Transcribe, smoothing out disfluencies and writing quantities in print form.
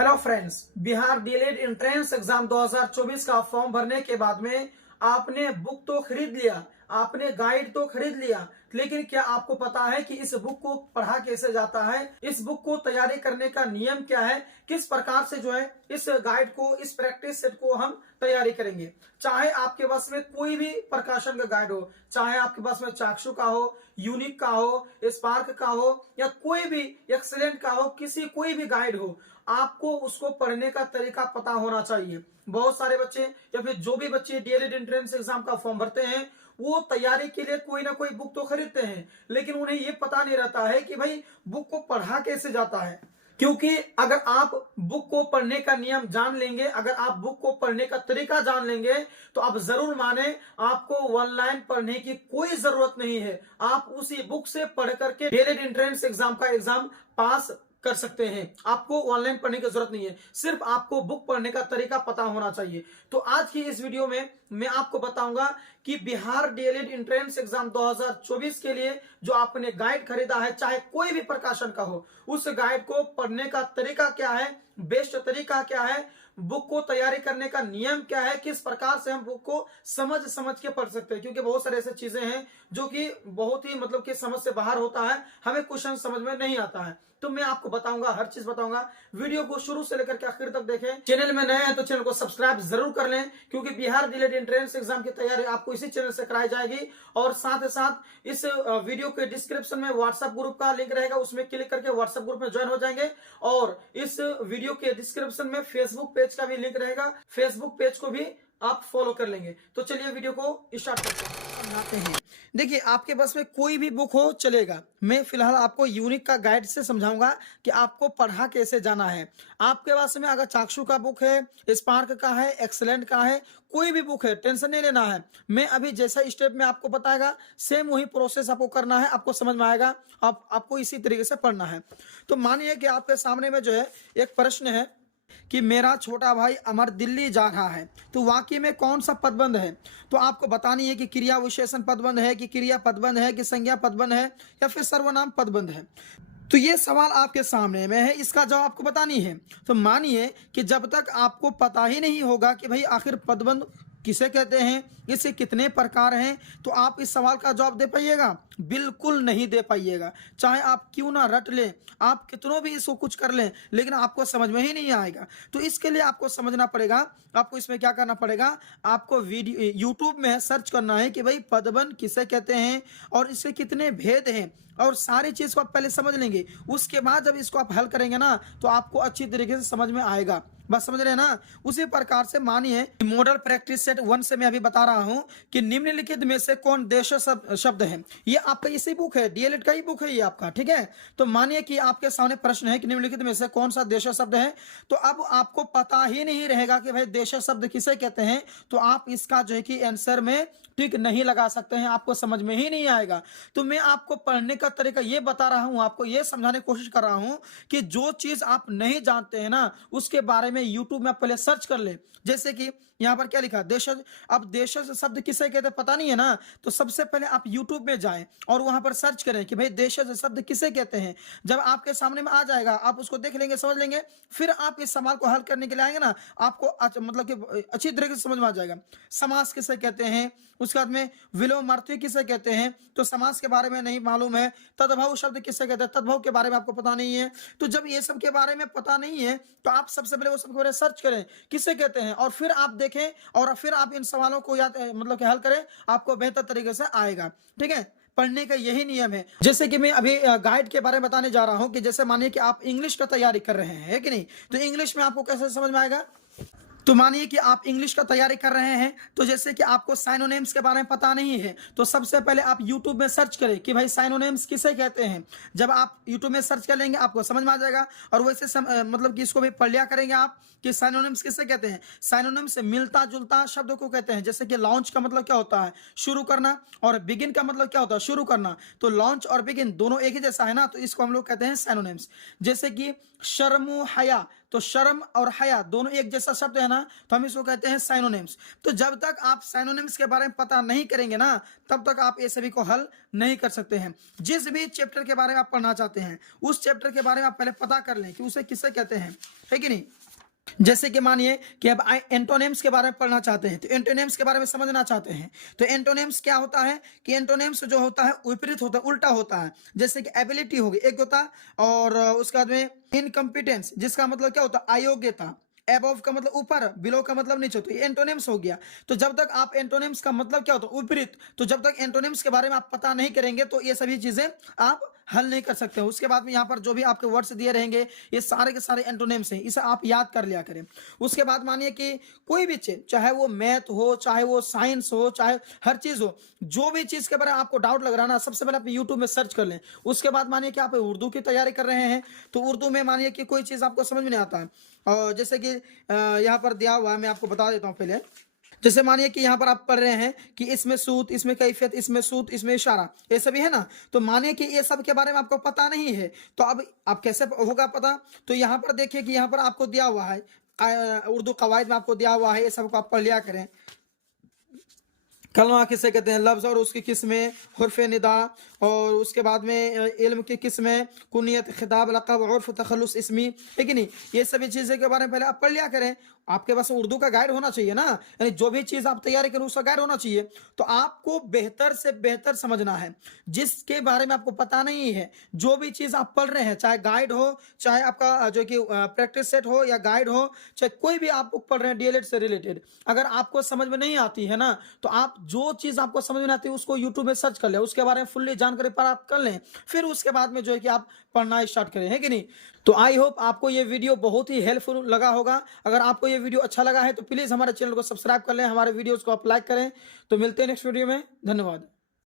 Hello friends, Bihar DElEd entrance exam 2024 का form भरने के बाद में आपने बुक तो खरीद लिया, आपने गाइड तो खरीद लिया, लेकिन क्या आपको पता है कि इस बुक को पढ़ा कैसे जाता है? इस बुक को तैयारी करने का नियम क्या है? किस प्रकार से जो है इस गाइड को, इस प्रैक्टिस सेट को हम तैयारी करेंगे? चाहे आपके पास में कोई भी प्रकाशन का गाइड हो, चाहे आपके पास में चाक्षु का हो, यूनिक का हो, स्पार्क का हो या कोई भी एक्सीलेंट का हो, कोई भी गाइड हो, आपको उसको पढ़ने का तरीका पता होना चाहिए। बहुत सारे बच्चे या फिर जो भी बच्चे डीएलएड एंट्रेंस एग्जाम का फॉर्म भरते हैं वो तैयारी के लिए कोई ना कोई बुक तो खरीदते हैं, लेकिन उन्हें ये पता नहीं रहता है कि भाई बुक को पढ़ा कैसे जाता है। क्योंकि अगर आप बुक को पढ़ने का नियम जान लेंगे, अगर आप बुक को पढ़ने का तरीका जान लेंगे, तो आप जरूर माने आपको वन लाइन पढ़ने की कोई जरूरत नहीं है। आप उसी बुक से पढ़ करके डीएलएड एंट्रेंस एग्जाम का एग्जाम पास कर सकते हैं। आपको ऑनलाइन पढ़ने की जरूरत नहीं है, सिर्फ आपको बुक पढ़ने का तरीका पता होना चाहिए। तो आज की इस वीडियो में मैं आपको बताऊंगा कि बिहार डीएलएड एंट्रेंस एग्जाम 2024 के लिए जो आपने गाइड खरीदा है, चाहे कोई भी प्रकाशन का हो, उस गाइड को पढ़ने का तरीका क्या है, बेस्ट तरीका क्या है, बुक को तैयारी करने का नियम क्या है, किस प्रकार से हम बुक को समझ समझ के पढ़ सकते हैं। क्योंकि बहुत सारे ऐसे चीजें हैं जो कि बहुत ही मतलब कि समझ से बाहर होता है, हमें क्वेश्चन समझ में नहीं आता है। तो मैं आपको बताऊंगा, हर चीज बताऊंगा। वीडियो को शुरू से लेकर के आखिर तक देखें। चैनल में नए हैं तो चैनल को सब्सक्राइब जरूर कर लें, क्योंकि बिहार डीएलएड एंट्रेंस एग्जाम की तैयारी आपको इसी चैनल से कराई जाएगी। और साथ ही साथ इस वीडियो के डिस्क्रिप्शन में व्हाट्सएप ग्रुप का लिंक रहेगा, उसमें क्लिक करके व्हाट्सएप ग्रुप में ज्वाइन हो जाएंगे। और इस वीडियो के डिस्क्रिप्शन में फेसबुक पेज का भी लिंक रहेगा, फेसबुक पेज को भी आप फॉलो कर लेंगे। तो चलिए वीडियो को स्टार्ट करते हैं, समझाते हैं। देखिए, आपके पास में कोई भी बुक हो चलेगा। मैं फिलहाल आपको यूनिक का गाइड से समझाऊंगा कि आपको पढ़ा कैसे जाना है। आपके पास में अगर चाक्षु का बुक है, स्पार्क का है, एक्सीलेंट का है, कोई भी बुक है, टेंशन नहीं लेना है। मैं अभी जैसा स्टेप में आपको बताएगा, सेम वही प्रोसेस आपको करना है, आपको समझ में आएगा। आपको इसी तरीके से पढ़ना है। तो मानिए कि आपके सामने में जो है एक प्रश्न है कि मेरा छोटा भाई अमर दिल्ली जा रहा है, तो वाक्य में कौन सा पदबंध है? तो आपको बतानी है कि क्रिया विशेषण पदबंध है, कि क्रिया पदबंध है, कि संज्ञा पदबंध है, या फिर सर्वनाम पदबंध है। तो ये सवाल आपके सामने में है, इसका जवाब आपको बतानी है। तो मानिए कि जब तक आपको पता ही नहीं होगा कि भाई आखिर पदबंध किसे कहते हैं, इससे कितने प्रकार हैं, तो आप इस सवाल का जवाब दे पाइएगा? बिल्कुल नहीं दे पाइएगा। चाहे आप क्यों ना रट लें, आप कितनों भी इसको कुछ कर लें, लेकिन आपको समझ में ही नहीं आएगा। तो इसके लिए आपको समझना पड़ेगा, आपको इसमें क्या करना पड़ेगा, आपको वीडियो यूट्यूब में सर्च करना है कि भाई पदबंध किसे कहते हैं और इसके कितने भेद हैं, और सारी चीज को आप पहले समझ लेंगे। उसके बाद जब इसको आप हल करेंगे ना, तो आपको अच्छी तरीके से समझ में आएगा। बस समझ रहे हैं ना? उसी प्रकार से मानिए मॉडल प्रैक्टिस सेट 1 से मैं अभी बता रहा हूं कि निम्नलिखित में से कौन देश शब्द है। ये आपका इसी बुक है, डीएलएड का ही बुक है ये आपका, ठीक है। तो मानिए कि आपके सामने प्रश्न है कि निम्नलिखित में से कौन सा देश शब्द है। तो अब आपको पता ही नहीं रहेगा कि भाई देश शब्द किसे कहते हैं, तो आप इसका जो है कि आंसर में टिक नहीं लगा सकते हैं, आपको समझ में ही नहीं आएगा। तो मैं आपको पढ़ने का तरीका ये बता रहा हूं, आपको ये समझाने की कोशिश कर रहा हूं कि जो चीज आप नहीं जानते हैं ना, उसके बारे में यूट्यूब में पहले सर्च कर ले। जैसे कि यहाँ पर क्या लिखा, देशज। अब देशज शब्द किसे कहते हैं पता नहीं है ना, तो सबसे पहले आप यूट्यूब में जाएं और वहां पर सर्च करें कि भाई देशज शब्द किसे कहते हैं। जब आपके सामने में आ जाएगा, आप उसको देख लेंगे, समझ लेंगे, फिर आप इस सवाल को हल करने के लिए आएंगे ना, आपको मतलब कि अच्छी तरीके से समझ में आ जाएगा। समास किसे कहते हैं, उसके बाद में विलोमार्थी किसे कहते हैं, तो समास के बारे में नहीं मालूम है। तद्भव शब्द किसे कहते हैं, तद्भव के बारे में आपको पता नहीं है। तो जब ये सब के बारे में पता नहीं है, तो आप सबसे पहले वो सब के बारे में सर्च करें किसे कहते हैं, और फिर आप देखें और फिर आप इन सवालों को याद मतलब कि हल करें, आपको बेहतर तरीके से आएगा। ठीक है, पढ़ने का यही नियम है। जैसे कि मैं अभी गाइड के बारे में बताने जा रहा हूं कि जैसे मानिए कि आप इंग्लिश का तैयारी कर रहे हैं, है कि नहीं, तो इंग्लिश में आपको कैसे समझ में आएगा। तो मानिए कि आप इंग्लिश का तैयारी कर रहे हैं, तो जैसे कि आपको साइनोनिम्स के बारे में पता नहीं है, तो सबसे पहले आप यूट्यूब में सर्च करें कि भाई साइनोनिम्स किसे कहते हैं। जब आप यूट्यूब में सर्च कर लेंगे, आपको समझ में आ जाएगा। और वैसे मतलब कि इसको भी पढ़ लिया करेंगे आप कि साइनोनिम्स किसे कहते हैं। साइनोनिम्स से मिलता जुलता शब्दों को कहते हैं। जैसे कि लॉन्च का मतलब क्या होता है, शुरू करना, और बिगिन का मतलब क्या होता है, शुरू करना। तो लॉन्च और बिगिन दोनों एक ही जैसा है ना, तो इसको हम लोग कहते हैं साइनोनिम्स। जैसे कि शर्मु हया, तो शर्म और हया दोनों एक जैसा शब्द है ना, तो हम इसको कहते हैं साइनोनिम्स। तो जब तक आप साइनोनिम्स के बारे में पता नहीं करेंगे ना, तब तक आप ये सभी को हल नहीं कर सकते हैं। जिस भी चैप्टर के बारे में आप पढ़ना चाहते हैं, उस चैप्टर के बारे में आप पहले पता कर लें कि उसे किससे कहते हैं, है कि नहीं। जैसे कि मानिए कि अब एंटोनिम्स के बारे में पढ़ना चाहते हैं, तो एंटोनिम्स के बारे में समझना चाहते हैं, तो एंटोनिम्स क्या होता है कि एंटोनिम्स जो होता है विपरीत होता है, उल्टा होता है। जैसे कि एबिलिटी होगी एक होता है, और उसके बाद में इनकम्पिटेंस, जिसका मतलब क्या होता है अयोग्यता, एबव का मतलब ऊपर, बिलो का मतलब नीचे, तो ये एंटोनिम्स हो गया। तो जब तक आप एंटोनिम्स का मतलब क्या होता है विपरीत, तो जब तक एंटोनिम्स के बारे में आप पता नहीं करेंगे तो ये सभी चीजें आप हल नहीं कर सकते हो। उसके बाद में यहाँ पर जो भी आपके वर्ड्स दिए रहेंगे ये सारे के सारे एंटोनिम्स हैं, इसे आप याद कर लिया करें। उसके बाद मानिए कि कोई भी चीज, चाहे वो मैथ हो, चाहे वो साइंस हो, चाहे हर चीज हो, जो भी चीज के बारे में आपको डाउट लग रहा है ना, सबसे पहले आप यूट्यूब में सर्च कर लें। उसके बाद मानिए कि आप उर्दू की तैयारी कर रहे हैं, तो उर्दू में मानिए कि कोई चीज आपको समझ में नहीं आता है, और जैसे कि यहाँ पर दिया हुआ है, मैं आपको बता देता हूँ पहले। जैसे मानिए कि यहाँ पर आप पढ़ रहे हैं कि इसमें सूत, इसमें कैफियत, इसमें सूत, इसमें इशारा, ये सभी है ना। तो मानिए कि ये सब के बारे में आपको पता नहीं है, तो अब आप कैसे होगा पता। तो यहाँ पर देखिए कि यहाँ पर आपको दिया हुआ है, उर्दू कवायद में आपको दिया हुआ है, ये सब को आप पढ़ लिया करें। कलमा किसे कहते हैं, लफ्ज़ और उसकी किस्में, हुर्फ निदा, और उसके बाद में इल्म की किस्में, कुनियत, खिताब, लक़ब, उर्फ, तखल्लुस इस्मी, है कि नहीं। ये सभी चीज़ें के बारे में पहले आप पढ़ लिया करें। आपके पास उर्दू का गाइड होना चाहिए ना, यानी जो भी चीज़ आप तैयारी करें उसका गाइड होना चाहिए। तो आपको बेहतर से बेहतर समझना है, जिसके बारे में आपको पता नहीं है, जो भी चीज़ आप पढ़ रहे हैं, चाहे गाइड हो, चाहे आपका जो कि प्रैक्टिस सेट हो या गाइड हो, चाहे कोई भी आप बुक पढ़ रहे हैं डीएलएड से रिलेटेड, अगर आपको समझ में नहीं आती है ना, तो आप जो चीज आपको समझ में आती है उसको यूट्यूब में सर्च कर लें, उसके बारे में फुल्ली जानकारी प्राप्त कर लें, फिर उसके बाद में जो है कि आप पढ़ना स्टार्ट करें, है कि नहीं। तो आई होप आपको ये वीडियो बहुत ही हेल्पफुल लगा होगा। अगर आपको ये वीडियो अच्छा लगा है तो प्लीज हमारे चैनल को सब्सक्राइब कर लें, हमारे वीडियोस को आप लाइक करें। तो मिलते हैं नेक्स्ट वीडियो में, धन्यवाद।